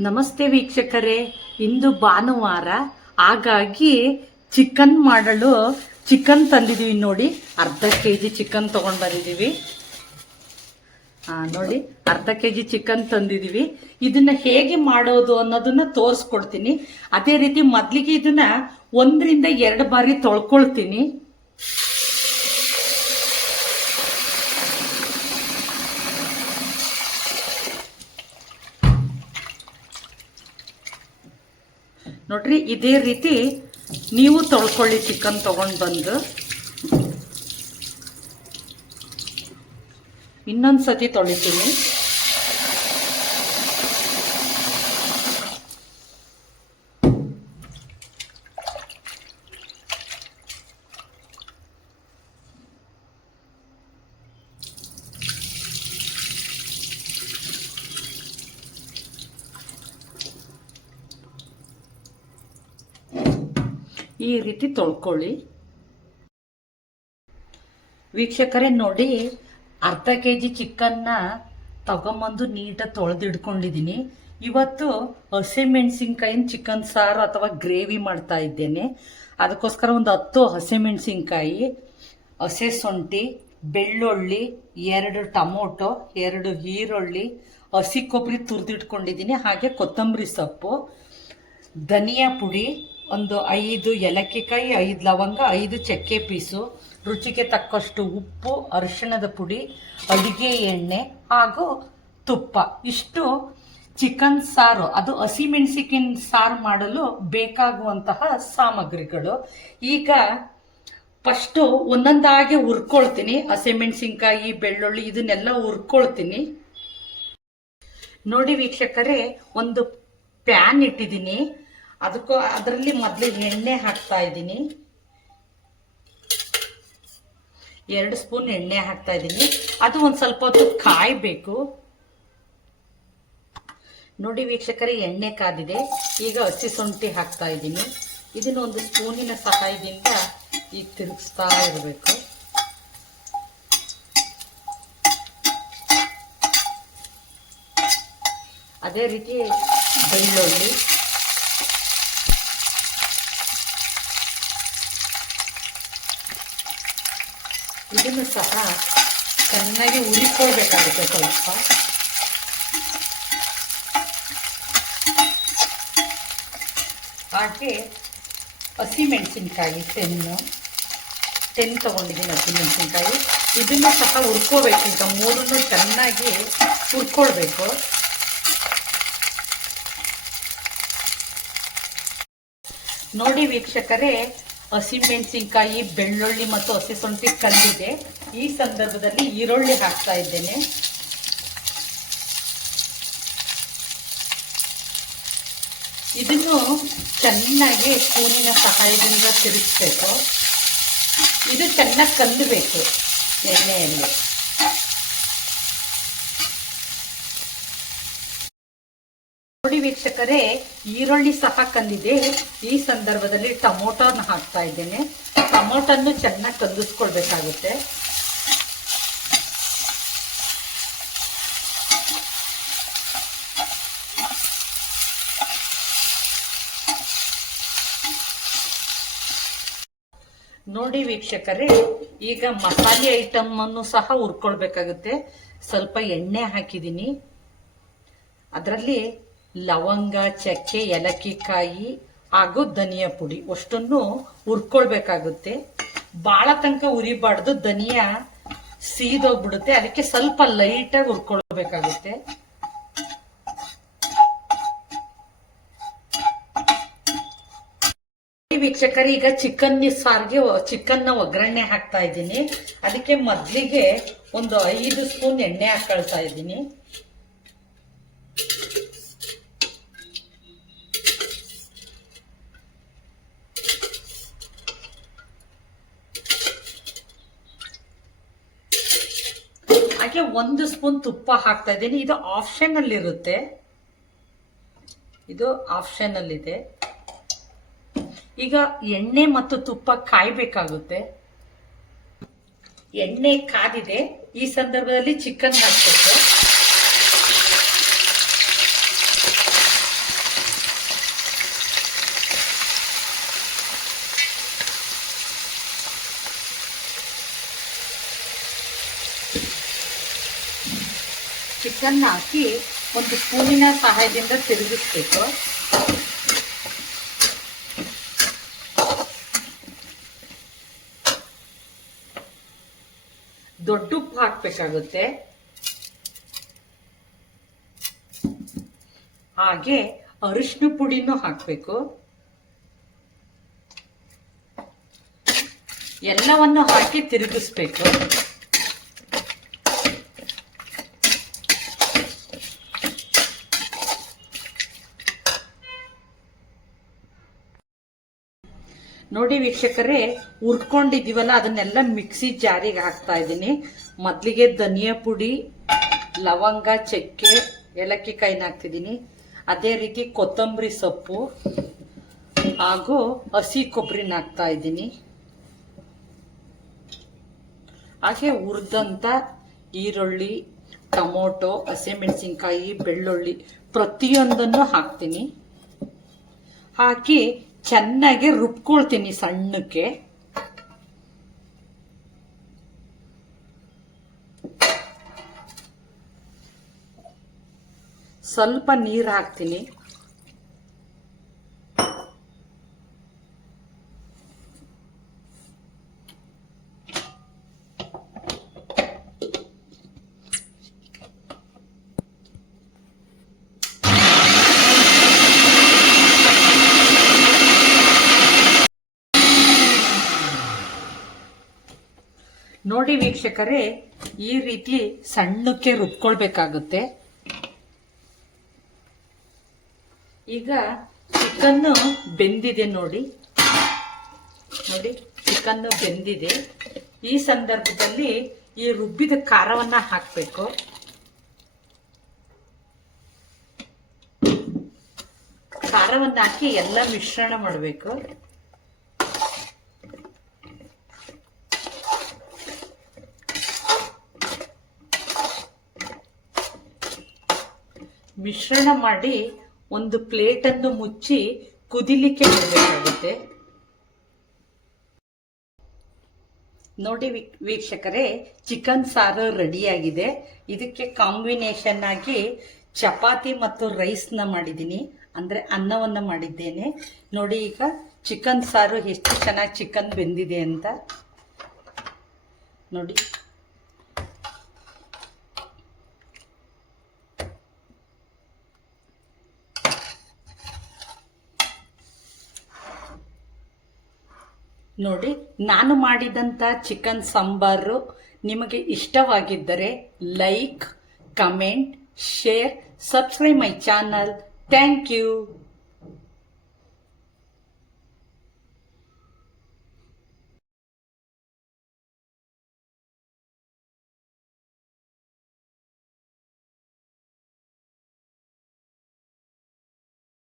ನಮಸ್ತೆ ವೀಕ್ಷಕರೇ, ಇಂದು ಭಾನುವಾರ. ಹಾಗಾಗಿ ಚಿಕನ್ ಮಾಡಲು ಚಿಕನ್ ತಂದಿದ್ದೀವಿ. ನೋಡಿ, ಅರ್ಧ ಕೆಜಿ ಚಿಕನ್ ತಗೊಂಡು ಬಂದಿದ್ದೀವಿ. ನೋಡಿ, ಅರ್ಧ ಕೆಜಿ ಚಿಕನ್ ತಂದಿದ್ದೀವಿ. ಇದನ್ನ ಹೇಗೆ ಮಾಡೋದು ಅನ್ನೋದನ್ನ ತೋರಿಸ್ಕೊಡ್ತೀನಿ. ಅದೇ ರೀತಿ ಮೊದಲಿಗೆ ಇದನ್ನ 1 ರಿಂದ 2 ಬಾರಿ ತೊಳ್ಕೊಳ್ತೀನಿ. ನೋಡ್ರಿ, ಇದೇ ರೀತಿ ನೀವು ತೊಳ್ಕೊಳ್ಳಿ. ಚಿಕನ್ ತಗೊಂಡು ಬಂದು ಇನ್ನೊಂದ್ಸತಿ ತೊಳಿತೀನಿ. ಈ ರೀತಿ ತೊಳ್ಕೊಳ್ಳಿ. ವೀಕ್ಷಕರೇ ನೋಡಿ, ಅರ್ಧ ಕೆಜಿ ಚಿಕನ್ನ ತಗೊಂಬಂದು ನೀಟಾಗಿ ತೊಳೆದಿಡ್ಕೊಂಡಿದ್ದೀನಿ. ಇವತ್ತು ಹಸಿಮೆಣಸಿನ್ಕಾಯಿನ ಚಿಕನ್ ಸಾರು ಅಥವಾ ಗ್ರೇವಿ ಮಾಡ್ತಾ ಇದ್ದೇನೆ. ಅದಕ್ಕೋಸ್ಕರ ಒಂದು 10 ಹಸಿಮೆಣಸಿನ್ಕಾಯಿ, ಹಸೆ ಶುಂಠಿ, ಬೆಳ್ಳುಳ್ಳಿ, 2 ಟೊಮೊಟೊ, 2 ಈರುಳ್ಳಿ, ಹಸಿ ಕೊಬ್ಬರಿ ತುರಿದಿಟ್ಕೊಂಡಿದ್ದೀನಿ. ಹಾಗೆ ಕೊತ್ತಂಬರಿ ಸೊಪ್ಪು, ಧನಿಯಾ ಪುಡಿ, ಒಂದು 5 ಏಲಕ್ಕಿಕಾಯಿ, 5 ಲವಂಗ, 5 ಚಕ್ಕೆ ಪೀಸು, ರುಚಿಗೆ ತಕ್ಕಷ್ಟು ಉಪ್ಪು, ಅರಿಶಿಣದ ಪುಡಿ, ಅಡಿಗೆ ಎಣ್ಣೆ ಹಾಗೂ ತುಪ್ಪ. ಇಷ್ಟು ಚಿಕನ್ ಸಾರು, ಅದು ಹಸಿಮೆಣಸಿನ ಸಾರು ಮಾಡಲು ಬೇಕಾಗುವಂತಹ ಸಾಮಗ್ರಿಗಳು. ಈಗ ಫಸ್ಟು ಒಂದೊಂದಾಗಿ ಹುರ್ಕೊಳ್ತೀನಿ. ಹಸಿಮೆಣಸಿನ್ಕಾಯಿ, ಬೆಳ್ಳುಳ್ಳಿ ಇದನ್ನೆಲ್ಲ ಹುರ್ಕೊಳ್ತೀನಿ. ನೋಡಿ ವೀಕ್ಷಕರೇ, ಒಂದು ಪ್ಯಾನ್ ಇಟ್ಟಿದ್ದೀನಿ. ಅದರಲ್ಲಿ ಮೊದಲು ಎಣ್ಣೆ ಹಾಕ್ತಾ ಇದ್ದೀನಿ. 2 ಸ್ಪೂನ್ ಎಣ್ಣೆ ಹಾಕ್ತಾ ಇದ್ದೀನಿ. ಅದು ಒಂದು ಸ್ವಲ್ಪ ಹೊತ್ತು ಕಾಯಬೇಕು. ನೋಡಿ ವೀಕ್ಷಕರೇ, ಎಣ್ಣೆ ಕಾದಿದೆ. ಈಗ ಹಸಿ ಶುಂಠಿ ಹಾಕ್ತಾ ಇದ್ದೀನಿ. ಇದನ್ನು ಒಂದು ಸ್ಪೂನಿನ ಸಹಾಯದಿಂದ ಈಗ ತಿರುಗಿಸ್ತಾ ಇರಬೇಕು. ಅದೇ ರೀತಿ ಬೆಳ್ಳುಳ್ಳಿ, ಇದನ್ನು ಸಹ ಚೆನ್ನಾಗಿ ಉರಿಕೊಳ್ಬೇಕಾಗುತ್ತೆ. ಸ್ವಲ್ಪ ಹಾಗೆ ಹಸಿಮೆಣಸಿನ್ಕಾಯಿ 10 ತಗೊಂಡಿದ್ದೀನಿ. ಹಸಿಮೆಣಸಿನ್ಕಾಯಿ ಇದನ್ನು ಸಹ ಹುರ್ಕೋಬೇಕು. ಈಗ 3 ಚೆನ್ನಾಗಿ ಹುರ್ಕೊಳ್ಬೇಕು. ನೋಡಿ ವೀಕ್ಷಕರೇ, ಹಸಿಮೆಣಸಿನ್ಕಾಯಿ, ಬೆಳ್ಳುಳ್ಳಿ ಮತ್ತು ಹಸಿ ಶುಂಠಿ ಕಲ್ಲಿದೆ. ಈ ಸಂದರ್ಭದಲ್ಲಿ ಈರುಳ್ಳಿ ಹಾಕ್ತಾ ಇದ್ದೇನೆ. ಇದನ್ನು ಚೆನ್ನಾಗಿ ಸ್ಪೂನಿನ ಸಹಾಯದಿಂದ ತಿರುಗಿಸ್ಬೇಕು. ಇದು ಚೆನ್ನಾಗಿ ಕಲ್ಲಬೇಕು ಎಣ್ಣೆಯಲ್ಲಿ. ನೋಡಿ ವೀಕ್ಷಕರೇ, ಈರುಳ್ಳಿ ಸಹ ಕಂದಿದೆ. ಈ ಸಂದರ್ಭದಲ್ಲಿ ಟೊಮೊಟೊನ ಹಾಕ್ತಾ ಇದ್ದೇನೆ. ಟೊಮೊಟೊನ್ನು ಚೆನ್ನಾಗಿ ಕಂದಿಸ್ಕೊಳ್ಬೇಕಾಗುತ್ತೆ. ನೋಡಿ ವೀಕ್ಷಕರೇ, ಈಗ ಮಸಾಲೆ ಐಟಮ್ ಅನ್ನು ಸಹ ಹುರ್ಕೊಳ್ಬೇಕಾಗುತ್ತೆ. ಸ್ವಲ್ಪ ಎಣ್ಣೆ ಹಾಕಿದ್ದೀನಿ. ಅದರಲ್ಲಿ ಲವಂಗ, ಚಕ್ಕೆ, ಏಲಕ್ಕಿಕಾಯಿ ಹಾಗೂ ಧನಿಯಾ ಪುಡಿ ಅಷ್ಟನ್ನು ಹುರ್ಕೊಳ್ಬೇಕಾಗುತ್ತೆ. ಭಾಳ ತನಕ ಉರಿಬಾರ್ದು, ಧನಿಯಾ ಸೀದೋಗ್ಬಿಡುತ್ತೆ. ಅದಕ್ಕೆ ಸ್ವಲ್ಪ ಲೈಟಾಗಿ ಹುರ್ಕೊಳ್ಬೇಕಾಗುತ್ತೆ. ವೀಕ್ಷಕರು, ಈಗ ಚಿಕನ್ ಸಾರಿಗೆ ಚಿಕನ್ನ ಒಗ್ಗರಣೆ ಹಾಕ್ತಾ ಇದ್ದೀನಿ. ಅದಕ್ಕೆ ಮೊದಲಿಗೆ ಒಂದು 5 ಸ್ಪೂನ್ ಎಣ್ಣೆ ಹಾಕೊಳ್ತಾ ಇದ್ದೀನಿ. ಹಾಗೆ 1 ಸ್ಪೂನ್ ತುಪ್ಪ ಹಾಕ್ತಾ ಇದ್ದೀನಿ. ಇದು ಆಪ್ಷನಲ್ ಇರುತ್ತೆ. ಇದು ಆಪ್ಷನಲ್ ಇದೆ. ಈಗ ಎಣ್ಣೆ ಮತ್ತು ತುಪ್ಪ ಕಾಯಬೇಕಾಗುತ್ತೆ. ಎಣ್ಣೆ ಕಾದಿದೆ. ಈ ಸಂದರ್ಭದಲ್ಲಿ ಚಿಕನ್ ಹಾಕಬೇಕು. ಚಿಕನ್ ಹಾಕಿ ಒಂದು ಸ್ಪೂನಿನ ಸಹಾಯದಿಂದ ತಿರುಗಿಸ್ಬೇಕು. ದೊಡ್ಡ ಉಪ್ಪು ಹಾಕ್ಬೇಕಾಗುತ್ತೆ. ಹಾಗೆ ಅರಿಶಿನ ಪುಡಿನೂ ಹಾಕಬೇಕು. ಎಲ್ಲವನ್ನು ಹಾಕಿ ತಿರುಗಿಸ್ಬೇಕು. ನೋಡಿ ವೀಕ್ಷಕರೇ, ಹುರ್ಕೊಂಡಿದ್ದೀವಲ್ಲ ಅದನ್ನೆಲ್ಲ ಮಿಕ್ಸಿ ಜಾರಿಗೆ ಹಾಕ್ತಾ ಇದ್ದೀನಿ. ಮೊದಲಿಗೆ ಧನಿಯಾ ಪುಡಿ, ಲವಂಗ, ಚಕ್ಕೆ, ಏಲಕ್ಕಿ ಕಾಯಿನ ಹಾಕ್ತಿದ್ದೀನಿ. ಅದೇ ರೀತಿ ಕೊತ್ತಂಬರಿ ಸೊಪ್ಪು ಹಾಗೂ ಹಸಿ ಕೊಬ್ಬರಿನ ಹಾಕ್ತಾ ಇದ್ದೀನಿ. ಹಾಗೆ ಹುರಿದಂಥ ಈರುಳ್ಳಿ, ಟೊಮೊಟೊ, ಹಸಿಮೆಣಸಿನ್ಕಾಯಿ, ಬೆಳ್ಳುಳ್ಳಿ ಪ್ರತಿಯೊಂದನ್ನು ಹಾಕ್ತೀನಿ. ಹಾಕಿ ಚೆನ್ನಾಗಿ ರುಬ್ಕೊಳ್ತೀನಿ ಸಣ್ಣಕ್ಕೆ. ಸ್ವಲ್ಪ ನೀರು ಹಾಕ್ತೀನಿ. ನೋಡಿ ವೀಕ್ಷಕರೇ, ಈ ರೀತಿ ಸಣ್ಣಕ್ಕೆ ರುಬ್ಕೊಳ್ಬೇಕಾಗುತ್ತೆ. ಈಗ ಚಿಕನ್ನು ಬೆಂದಿದೆ ನೋಡಿ ಚಿಕನ್ನು ಬೆಂದಿದೆ. ಈ ಸಂದರ್ಭದಲ್ಲಿ ಈ ರುಬ್ಬಿದ ಖಾರವನ್ನ ಹಾಕಬೇಕು. ಖಾರವನ್ನ ಹಾಕಿ ಎಲ್ಲ ಮಿಶ್ರಣ ಮಾಡಬೇಕು. ಮಿಶ್ರಣ ಮಾಡಿ ಒಂದು ಪ್ಲೇಟನ್ನು ಮುಚ್ಚಿ ಕುದಿಲಿಕ್ಕೆ ಬಿಡಬೇಕಾಗುತ್ತೆ. ನೋಡಿ ವೀಕ್ಷಕರೇ, ಚಿಕನ್ ಸಾರು ರೆಡಿಯಾಗಿದೆ. ಇದಕ್ಕೆ ಕಾಂಬಿನೇಷನ್ ಆಗಿ ಚಪಾತಿ ಮತ್ತು ರೈಸ್ನ ಮಾಡಿದ್ದೀನಿ, ಅಂದರೆ ಅನ್ನವನ್ನು ಮಾಡಿದ್ದೇನೆ. ನೋಡಿ ಈಗ ಚಿಕನ್ ಸಾರು ಎಷ್ಟು ಚೆನ್ನಾಗಿ ಚಿಕನ್ ಬೆಂದಿದೆ ಅಂತ ನೋಡಿ. ನೋಡಿ, ನಾನು ಮಾಡಿದಂಥ ಚಿಕನ್ ಸಾಂಬಾರು ನಿಮಗೆ ಇಷ್ಟವಾಗಿದ್ದರೆ like, comment, share, subscribe my channel. Thank you.